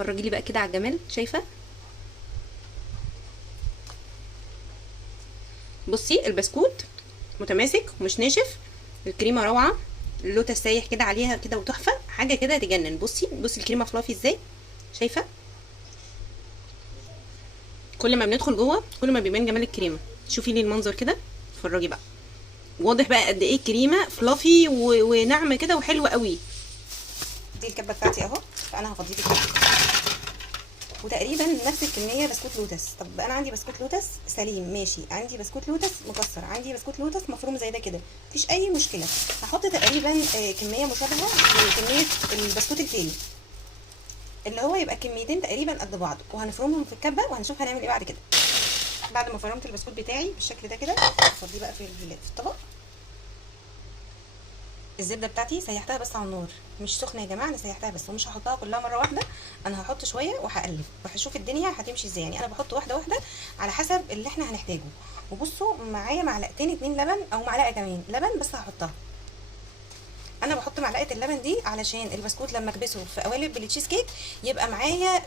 اتفرجي لي بقى كده على الجمال، شايفه؟ بصي البسكوت متماسك ومش ناشف، الكريمه روعه، اللوتس سايح كده عليها كده وتحفه، حاجه كده تجنن. بصي بصي الكريمه فلافي ازاي، شايفه؟ كل ما بندخل جوه كل ما بيبان جمال الكريمه. شوفي لي المنظر كده، اتفرجي بقى، واضح بقى قد ايه الكريمه فلافي وناعمه كده وحلوه قوي. دي الكبه بتاعتي اهو، فانا هفضي لك وتقريبا نفس الكميه بسكوت لوتس. طب انا عندي بسكوت لوتس سليم ماشي، عندي بسكوت لوتس مكسر، عندي بسكوت لوتس مفروم زي ده كده، مفيش اي مشكله. هحط تقريبا كميه مشابهه لكميه البسكوت التاني، اللي هو يبقى كميتين تقريبا قد بعض، وهنفرمهم في الكبه وهنشوف هنعمل ايه بعد كده. بعد ما فرمت البسكوت بتاعي بالشكل ده كده، هفضيه بقى في الطبق. الزبده بتاعتي سيحتها بس على النار، مش سخنه يا جماعه، انا سيحتها بس ومش هحطها كلها مره واحده، انا هحط شويه وهقلب وهشوف الدنيا هتمشي ازاي. يعني انا بحط واحده واحده على حسب اللي احنا هنحتاجه. وبصوا معايا معلقتين 2 لبن او معلقه كمان لبن بس هحطها. انا بحط معلقه اللبن دي علشان البسكوت لما اكبسه في قوالب التشيز كيك يبقى معايا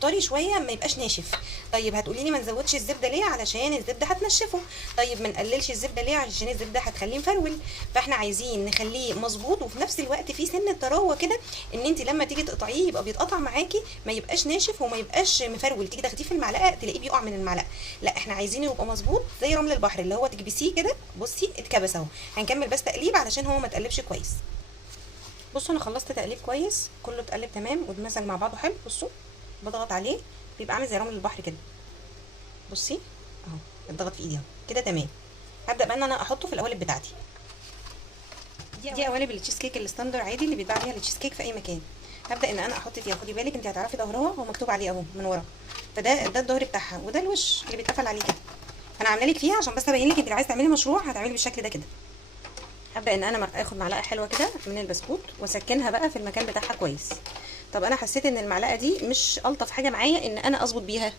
طري شويه، ما يبقاش ناشف. طيب هتقولي لي ما نزودش الزبده ليه؟ علشان الزبده هتنشفه. طيب ما نقللش الزبده ليه؟ علشان الزبده هتخليه مفرول. فاحنا عايزين نخليه مظبوط وفي نفس الوقت فيه سن طراوه كده، ان انت لما تيجي تقطعيه يبقى بيتقطع معاكي، ما يبقاش ناشف وما يبقاش مفرول، تيجي تاخديه في المعلقه تلاقيه بيقع من المعلقه. لا احنا عايزينه يبقى مظبوط زي رمل البحر، اللي هو تكبسيه كده. بصي اتكبس اهو، هنكمل بس تقليب علشان هو ما اتقلبش كويس. بصوا انا خلصت تقليب كويس، كله اتقلب تمام واتمزج مع بعضه حلو. بصوا بضغط عليه بيبقى عامل زي رمل البحر كده. بصي اهو اتضغط في ايدي اهو كده تمام. هبدا بقى ان انا احطه في القوالب بتاعتي. دي قوالب التشيز كيك الستاندر عادي اللي بيتباع بيها التشيز كيك في اي مكان. هبدا ان انا احط فيها، خدي بالك انت هتعرفي ظهرها هو مكتوب عليه اهو من ورا، فده الظهر بتاعها وده الوش اللي بيتقفل عليه كده. انا عامله لك فيها عشان بس ابين لك انت لو عايزه تعملي مشروع هتعملي بالشكل ده كده. هبدا ان انا اخد معلقه حلوه كده من البسكوت واسكنها بقى في المكان بتاعها كويس. طب انا حسيت ان المعلقه دي مش الطف حاجه معايا ان انا اظبط بيها،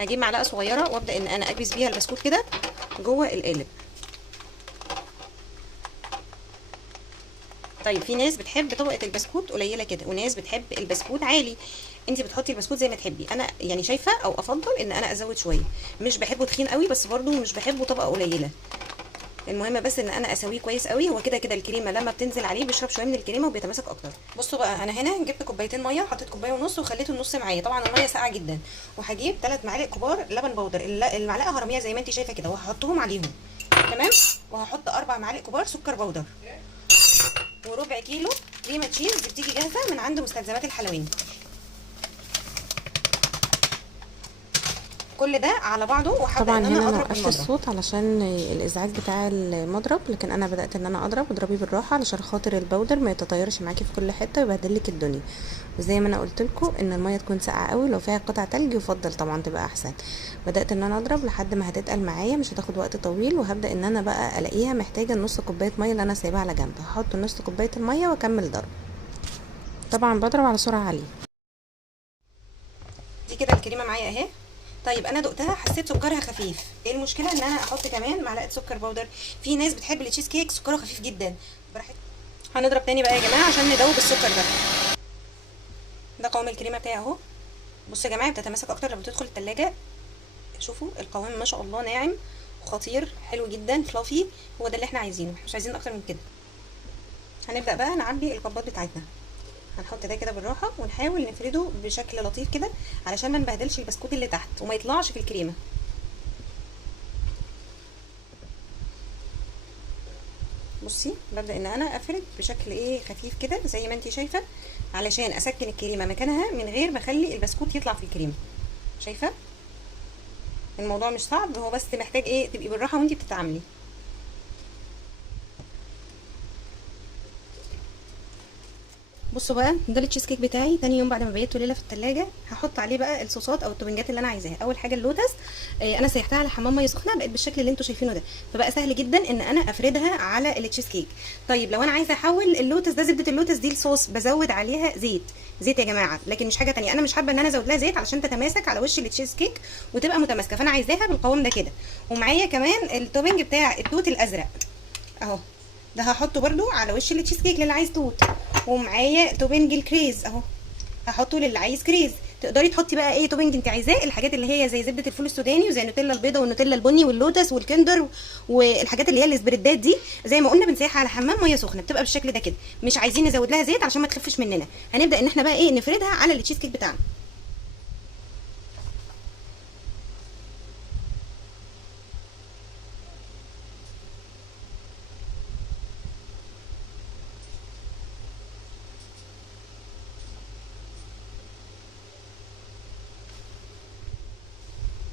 هجيب معلقه صغيره وابدا ان انا اكبس بيها البسكوت كده جوه القالب. طيب في ناس بتحب طبقه البسكوت قليله كده وناس بتحب البسكوت عالي، انت بتحطي البسكوت زي ما تحبي. انا يعني شايفه او افضل ان انا ازود شويه، مش بحبه تخين قوي بس برده مش بحبه طبقه قليله. المهم بس ان انا اسويه كويس قوي. هو كده كده الكريمه لما بتنزل عليه بيشرب شويه من الكريمه وبيتماسك اكتر. بصوا بقى انا هنا جبت كوبايتين ميه، حطيت كوبايه ونص وخليت النص معايا، طبعا الميه ساقعه جدا. وهجيب 3 معالق كبار لبن بودر، المعلقه هرميها زي ما انت شايفه كده وهحطهم عليهم تمام. وهحط 4 معالق كبار سكر بودر، وربع كيلو كريمه تشيز دي بتيجي جاهزه من عند مستلزمات الحلواني. كل ده على بعضه وهبدا طبعا ان هنا انا انا اضرب وقفت بالمضرب. الصوت علشان الازعاج بتاع المضرب، لكن انا بدات ان انا اضربي بالراحه علشان خاطر البودر ما يتطيرش معاكي في كل حته ويبهدلك الدنيا. وزي ما انا قلت لكم ان الميه تكون ساقعه قوي، لو فيها قطع تلج يفضل طبعا تبقى احسن. بدات ان انا اضرب لحد ما هتتقل معايا، مش هتاخد وقت طويل. وهبدا ان انا بقى الاقيها محتاجه نص كوبايه ميه اللي انا سايباها على جنب، هحط نص كوبايه الميه واكمل ضرب. طبعا بضرب على سرعه عاليه. دي كده الكريمه معايا اهي. طيب انا دقتها حسيت سكرها خفيف، ايه المشكله ان انا احط كمان معلقه سكر بودر؟ في ناس بتحب التشيز كيك سكرها خفيف جدا براحتك. هنضرب تاني بقى يا جماعه عشان ندوب السكر ده. ده قوام الكريمه بتاعي اهو. بصوا يا جماعه بتتماسك اكتر لما تدخل التلاجة. شوفوا القوام ما شاء الله ناعم وخطير حلو جدا فلافي، هو ده اللي احنا عايزينه، مش عايزين اكتر من كده. هنبدا بقى نعبي الكبات بتاعتنا. هنحط ده كده بالراحه ونحاول نفرده بشكل لطيف كده علشان ما نبهدلش البسكوت اللي تحت وما يطلعش في الكريمه. بصي ببدا ان انا افرد بشكل ايه خفيف كده زي ما انتي شايفه علشان اسكن الكريمه مكانها من غير ما اخلي البسكوت يطلع في الكريمه. شايفه الموضوع مش صعب، هو بس محتاج ايه تبقي بالراحه وانتي بتتعاملي. بصوا بقى ده التشيز كيك بتاعي تاني يوم بعد ما بيته ليله في التلاجة. هحط عليه بقى الصوصات او التوبنجات اللي انا عايزاها. اول حاجه اللوتس، انا سيحتها على حمام ميه سخنه بقت بالشكل اللي انتوا شايفينه ده، فبقى سهل جدا ان انا افردها على التشيز كيك. طيب لو انا عايزه احول اللوتس ده زبده اللوتس دي لصوص بزود عليها زيت يا جماعه، لكن مش حاجه تانية. انا مش حابه ان انا ازود لها زيت علشان تتماسك على وش التشيز كيك وتبقى متماسكه، فانا عايزاها بالقوام ده كده. ومعايا كمان التوبنج بتاع التوت الازرق اهو، ده هحطه برده على وش التشيز كيك اللي عايز توت. ومعايا توبنج الكريز اهو، هحطه للي عايز كريز. تقدري تحطي بقى ايه توبنج انت عايزاه، الحاجات اللي هي زي زبده الفول السوداني وزي النوتيلا البيضه والنوتيلا البني واللوتس والكندر والحاجات اللي هي السبريدات دي، زي ما قلنا بنسيحها على حمام ميه سخنه، بتبقى بالشكل ده كده. مش عايزين نزود لها زيت عشان ما تخفش مننا. هنبدا ان احنا بقى ايه نفردها على التشيز كيك بتاعنا.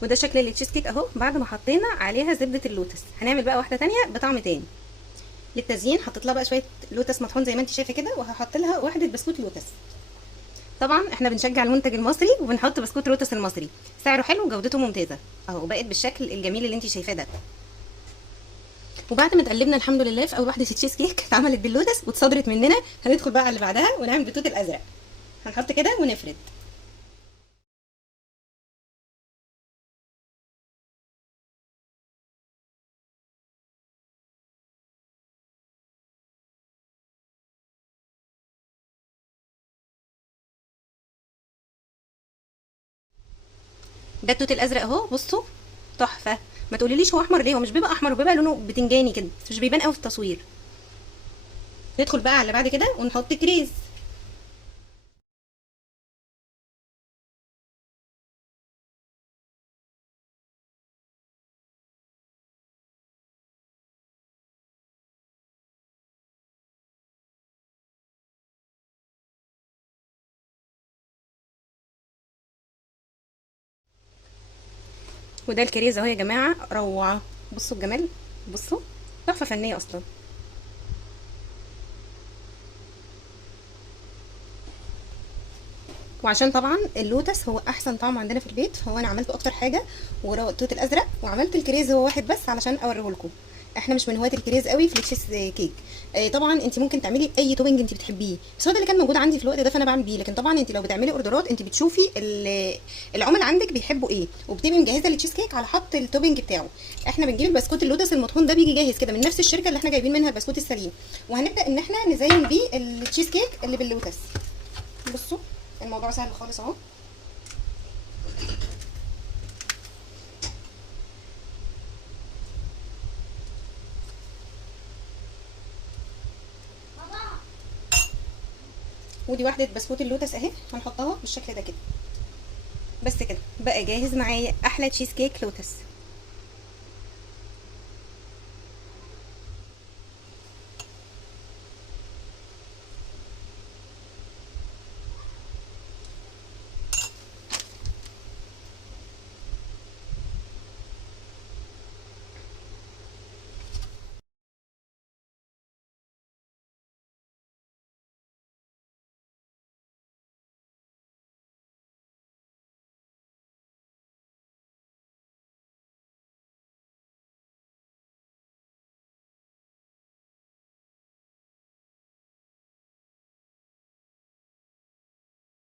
وده شكل التشيز كيك اهو بعد ما حطينا عليها زبده اللوتس. هنعمل بقى واحده تانية بطعم تاني. للتزيين حطيت لها بقى شويه لوتس مطحون زي ما انت شايفه كده، وهحط لها واحده بسكوت لوتس. طبعا احنا بنشجع المنتج المصري وبنحط بسكوت لوتس المصري، سعره حلو وجودته ممتازه اهو. بقت بالشكل الجميل اللي انت شايفاه ده. وبعد ما اتقلبنا الحمد لله في اول واحده تشيز كيك اتعملت باللوتس واتصدرت مننا، هندخل بقى على اللي بعدها ونعمل بالتوت الازرق. هنحط كده ونفرد. ده التوت الازرق اهو، بصوا تحفه. ما تقوليليش هو احمر ليه، هو مش بيبقى احمر وبيبقى لونه بتنجاني كده، بس مش بيبان قوي في التصوير. ندخل بقى على اللي بعد كده ونحط كريز. وده الكريز اهو يا جماعه، روعه. بصوا الجمال، بصوا تحفه فنيه اصلا. وعشان طبعا اللوتس هو احسن طعم عندنا في البيت، فهو انا عملته اكتر حاجه، والتوت الازرق، وعملت الكريز هو واحد بس علشان اوريه لكم. احنا مش من هواة الكريز قوي في التشيز كيك. طبعا انت ممكن تعملي اي توبنج انت بتحبيه، بس هو ده اللي كان موجود عندي في الوقت ده فانا بعمل بيه. لكن طبعا انت لو بتعملي اوردرات انت بتشوفي العملاء عندك بيحبوا ايه، وبتبقي مجهزه التشيز كيك على حط التوبنج بتاعه. احنا بنجيب البسكوت اللوتس المطحون ده، بيجي جاهز كده من نفس الشركه اللي احنا جايبين منها البسكوت السليم، وهنبدا ان احنا نزين بيه التشيز كيك اللي باللوتس. بصوا الموضوع سهل خالص اهو. ودي واحده بسكوت اللوتس اهي، هنحطها بالشكل ده كده. بس كده بقى جاهز معايا احلى تشيز كيك لوتس.